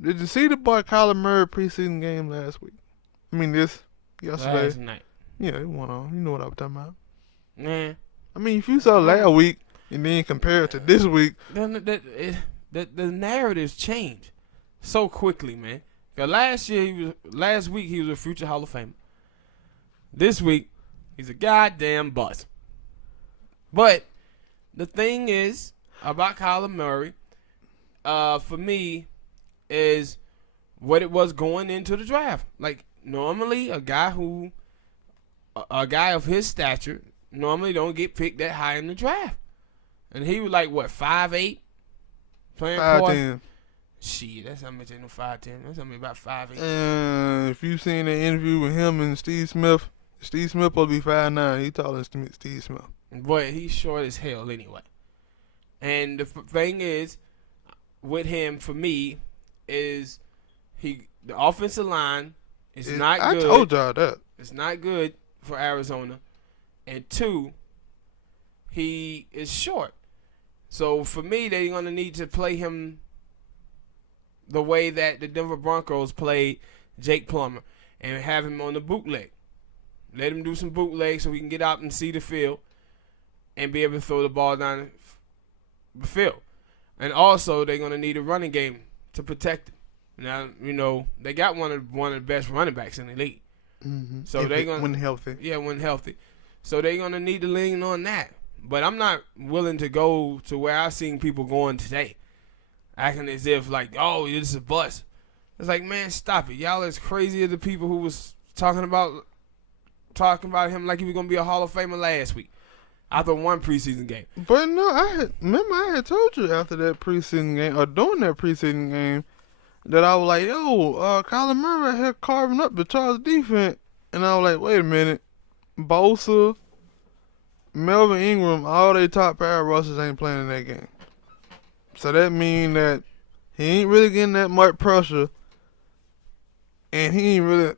Did you see the boy Kyler Murray preseason game last week? I mean, yesterday. Last night. Yeah, it went on. You know what I'm talking about. Man. I mean, if you saw last week and then compare it to this week. The narratives change so quickly, man. Last week he was a future Hall of Famer. This week, he's a goddamn bust. But the thing is about Kyler Murray, for me, is what it was going into the draft. Like, normally a guy of his stature normally don't get picked that high in the draft. And he was like, what, 5'8"? Playing 5'10". Shit, that's how much ain't no 5'10". That's how many about 5'8". And if you seen that interview with him and Steve Smith supposed to be 5'9". He taller than Steve Smith. But he's short as hell anyway. And the thing is, with him, for me, is the offensive line is not good. I told y'all that. It's not good for Arizona. And 2, he is short. So for me, they're going to need to play him the way that the Denver Broncos played Jake Plummer and have him on the bootleg. Let him do some bootleg so he can get out and see the field and be able to throw the ball down the field. And also, they're going to need a running game to protect him. Now, they got one of the best running backs in the league. Mm-hmm. So they're going when healthy. Yeah, when healthy. So they're going to need to lean on that. But I'm not willing to go to where I've seen people going today, acting as if like, oh, this is a bust. It's like, man, stop it. Y'all as crazy as the people who was talking about him like he was going to be a Hall of Famer last week after one preseason game. But no, I had told you after that preseason game, or during that preseason game, that I was like, yo, Kyler Murray here carving up the Chargers defense. And I was like, wait a minute. Bosa, Melvin Ingram, all they top power rushers ain't playing in that game. So that means that he ain't really getting that much pressure. And he ain't really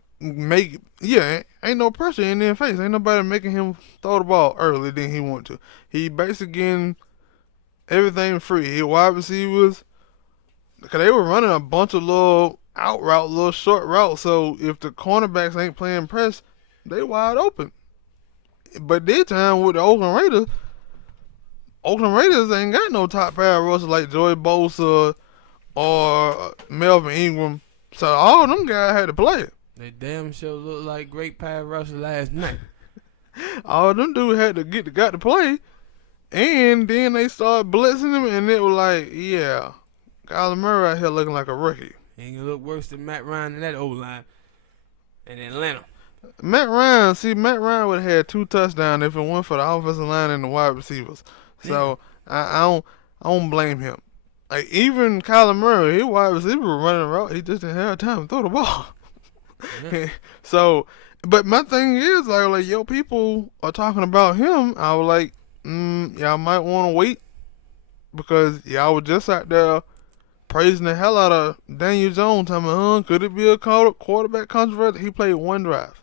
ain't no pressure in their face. Ain't nobody making him throw the ball early than he want to. He basically getting everything free. He wide receivers, because they were running a bunch of little short routes. So if the cornerbacks ain't playing press, they wide open. But this time with the Oakland Raiders ain't got no top power rushers like Joey Bosa or Melvin Ingram. So all them guys had to play. They damn sure looked like great pass rushers last night. All them dudes got to play. And then they started blitzing him, and it was like, yeah, Kyler Murray out here looking like a rookie. He ain't gonna look worse than Matt Ryan in that O-line in Atlanta. Matt Ryan would have had 2 touchdowns if it weren't for the offensive line and the wide receivers. So I don't blame him. Like, even Kyler Murray, his wide receiver was running around. He just didn't have time to throw the ball. Yeah. So, but my thing is, like, yo, people are talking about him. I was like, y'all might want to wait, because y'all was just out there praising the hell out of Daniel Jones. Talking about, could it be a quarterback controversy? He played one drive.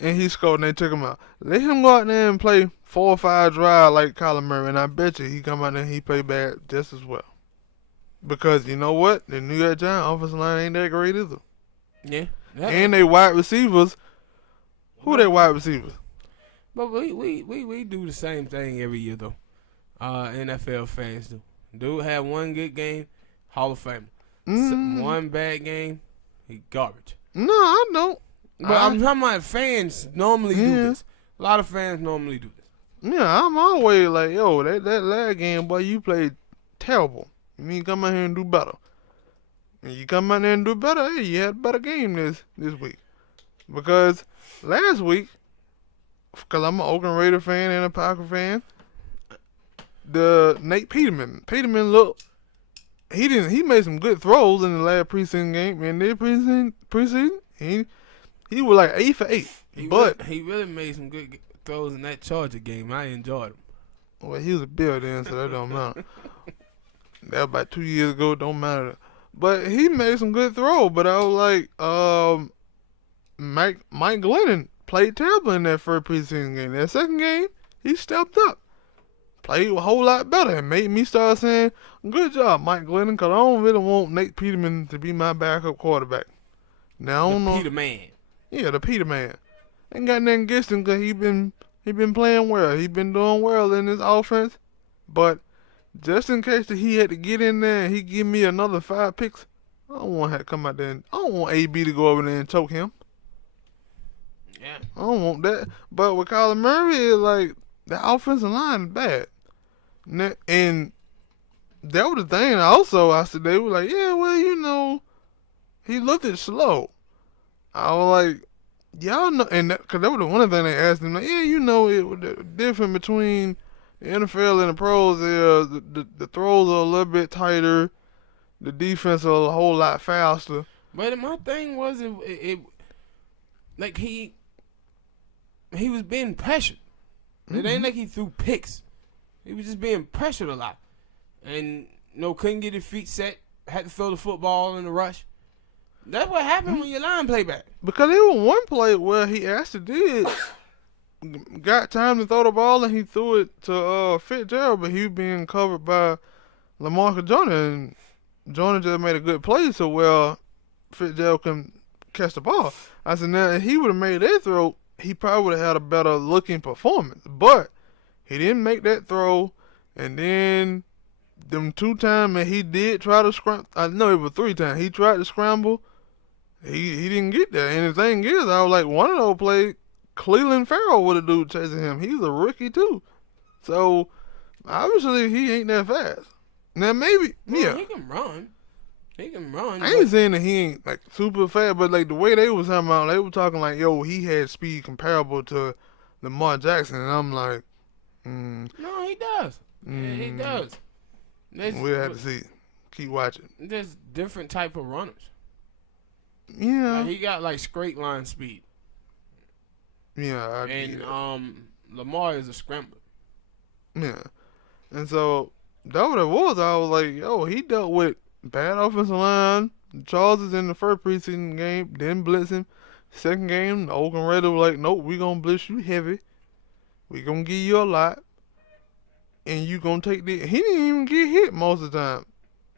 And he scored, and they took him out. Let him go out there and play 4 or 5 drives like Kyler Murray, and I bet you he come out there and he play bad just as well. Because you know what? The New York Giants offensive line ain't that great either. Yeah. And they wide receivers. Who they wide receivers? But we do the same thing every year, though. NFL fans do. Dude had one good game, Hall of Famer. One bad game, he garbage. No, I don't. But I'm talking about fans normally do this. A lot of fans normally do this. Yeah, I'm always like, yo, that last game, boy, you played terrible. You need to come out here and do better. And you come out there and do better, hey, you had a better game this week. Because last week, because I'm an Oakland Raider fan and a Packer fan, the Nate Peterman looked, he made some good throws in the last preseason game. And this preseason, he was like 8 for 8. He really made some good throws in that Charger game. I enjoyed him. Well, he was a Bill then, so that don't matter. That was about 2 years ago. Don't matter. But he made some good throws. But I was like, Mike Glennon played terrible in that first preseason game. That second game, he stepped up. played a whole lot better and made me start saying, good job, Mike Glennon, because I don't really want Nate Peterman to be my backup quarterback. Now, I The don't know. Peter Man. Yeah, the Peter Man. Ain't got nothing against him because he been playing well. He been doing well in his offense. But just in case that he had to get in there and he give me another 5 picks, I don't want to come out there and I don't want AB to go over there and choke him. Yeah. I don't want that. But with Kyler Murray, it's like the offensive line is bad. And that was the thing. Also, I said they were like, yeah, well, he looked it slow. I was like, y'all know, and because that was the one thing they asked him, like, yeah, the difference between the NFL and the pros is the throws are a little bit tighter, the defense is a whole lot faster. But my thing was, like he was being pressured. It ain't like he threw picks. He was just being pressured a lot. And, couldn't get his feet set, had to throw the football in the rush. That's what happened when your line play back. Because there was one play where he actually did got time to throw the ball and he threw it to Fitzgerald, but he was being covered by LaMarcus Joyner, and Joyner just made a good play so Fitzgerald can catch the ball. I said, now if he would have made that throw, he probably would have had a better looking performance. But he didn't make that throw, and then them 2 times that he did try to scramble, I know it was 3 times, he tried to scramble, he didn't get there. And the thing is, I was like, one of those plays, Cleveland Farrell would have dude chasing him. He's a rookie too. So, obviously, he ain't that fast. Now, maybe, yeah. He can run. I ain't saying that he ain't, like, super fast, but, like, the way they was talking about, they were talking like, yo, he had speed comparable to Lamar Jackson. And I'm like, No, he does. Yeah, he does. We'll have to see. Keep watching. There's different type of runners. Yeah. Like, he got, like, straight line speed. Yeah. Lamar is a scrambler. Yeah. And so, that what it was. I was like, yo, he dealt with bad offensive line. The Chargers in the first preseason game didn't blitz him. Second game, the Oakland Raiders were like, nope, we going to blitz you heavy. We going to give you a lot. And you going to take the... He didn't even get hit most of the time.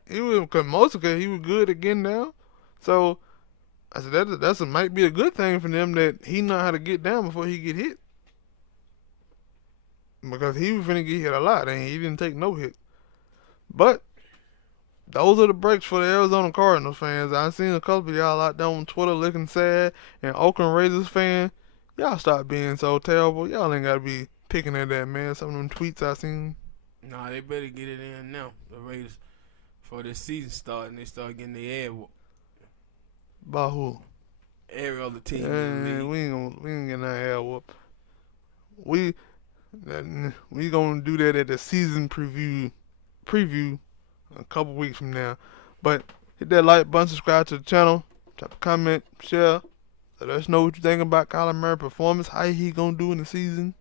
He was good at getting down. So, I said, that might be a good thing for them that he know how to get down before he get hit. Because he was finna get hit a lot and he didn't take no hit. But those are the breaks for the Arizona Cardinals fans. I seen a couple of y'all out there on Twitter looking sad, and Oakland Raiders fan, y'all stop being so terrible. Y'all ain't gotta be picking at that, man. Some of them tweets I seen. Nah, they better get it in now. The Raiders, for this season start, and they start getting their air whooped. By who? Every other team. We ain't get no air whoop. We gonna do that at the season preview a couple weeks from now. But hit that like button, subscribe to the channel, drop a comment, share. Let us know what you think about Kyler Murray's performance, how he gonna do in the season.